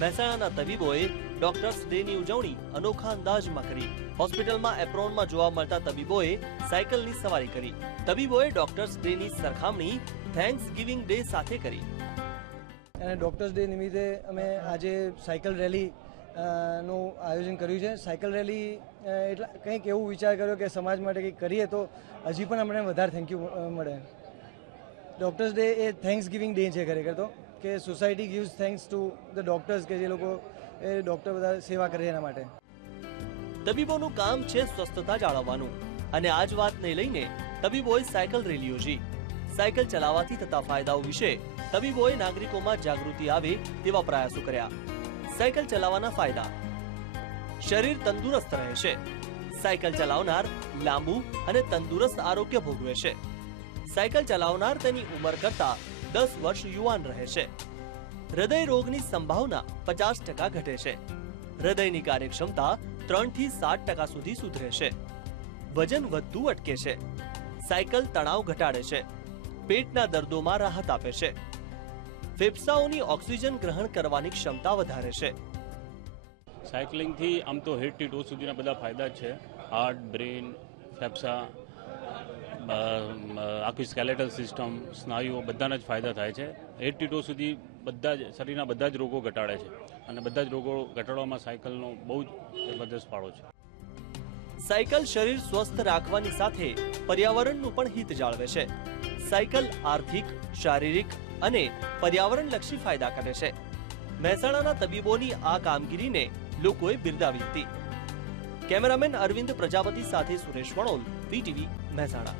મહેસાણાના તબીબોએ ડોક્ટર્સ ડેની ઉજવણી અનોખા અંદાજમાં કરી. હોસ્પિટલમાં એપ્રોનમાં જોવા મળતા તબીબોએ સાયકલની સવારી કરી. તબીબોએ ડોક્ટર્સ ડેની સરખામણી થેન્ક્સ ગિવિંગ ડે સાથે કરી. અને ડૉક્ટર્સ ડે નિમિત્તે અમે આજે સાયકલ રેલી નું આયોજન કર્યું છે. સાયકલ રેલી એટલે કંઈક એવું વિચાર કર્યો કે સમાજ માટે કંઈક કરીએ તો હજી પણ અમને વધારે થેન્ક યુ મળે. ડૉક્ટર્સ ડે એ થેન્ક્સ ગિવિંગ ડે છે ખરેખર તો. કે society gives thanks to the doctors કે જે લોકો એ ડૉક્ટર બધા સેવા કરે એના માટે. તબીબોનું કામ છે સ્વસ્થતા જાળવવાનું. અને આ જ વાતને લઈને તબીબોએ સાયકલ રેલી યોજી. સાયકલ ચલાવવાથી થતા ફાયદાઓ વિશે તબીબોએ નાગરિકોમાં જાગૃતિ આવે તેવા પ્રયાસો કર્યા. સાયકલ ચલાવવાના ફાયદા. શરીર તંદુરસ્ત રહે છે. સાયકલ ચલાવનાર લાંબુ અને તંદુરસ્ત આરોગ્ય ભોગવે છે. સાયકલ ચલાવનાર તેની ઉંમર કરતા દસ વર્ષ યુવાન રહે છે. હૃદય રોગની સંભાવના પચાસ ટકા ઘટે છે. હૃદયની કાર્યક્ષમતા ત્રણથી સાત ટકા સુધી સુધરે છે. વજન વધતું અટકે છે. સાયકલ તણાવ ઘટાડે છે. પેટના દર્દોમાં રાહત આપે છે. ફેફસાઓની ઓક્સિજન ગ્રહણ કરવાની ક્ષમતા વધારે છે. સાયકલિંગથી આમ તો હેડ ટી ટો સુધીના બધા ફાયદા છે. હાર્ટ બ્રેન ફેફસા આખી સ્કેલેટલ સિસ્ટમ, સ્નાયુઓ બધાના જ ફાયદા થાય છે. એટી ટુ સુધી બધા જ, શરીરના બધા જ રોગો ઘટાડે છે. અને બધા જ રોગો ઘટાડવામાં સાયકલનો બહુ જ જબરદસ્ત ફાળો છે. સાયકલ શરીર સ્વસ્થ રાખવાની સાથે પર્યાવરણનું પણ હિત જાળવે છે. સાયકલ આર્થિક, શારીરિક અને પર્યાવરણલક્ષી ફાયદા કરે છે. મહેસાણાના તબીબોની આ કામગીરીને લોકોએ બિરદાવી હતી. કેમેરામેન અરવિંદ પ્રજાપતિ સાથે સુરેશ વણોલ બીટીવી મહેસાણા.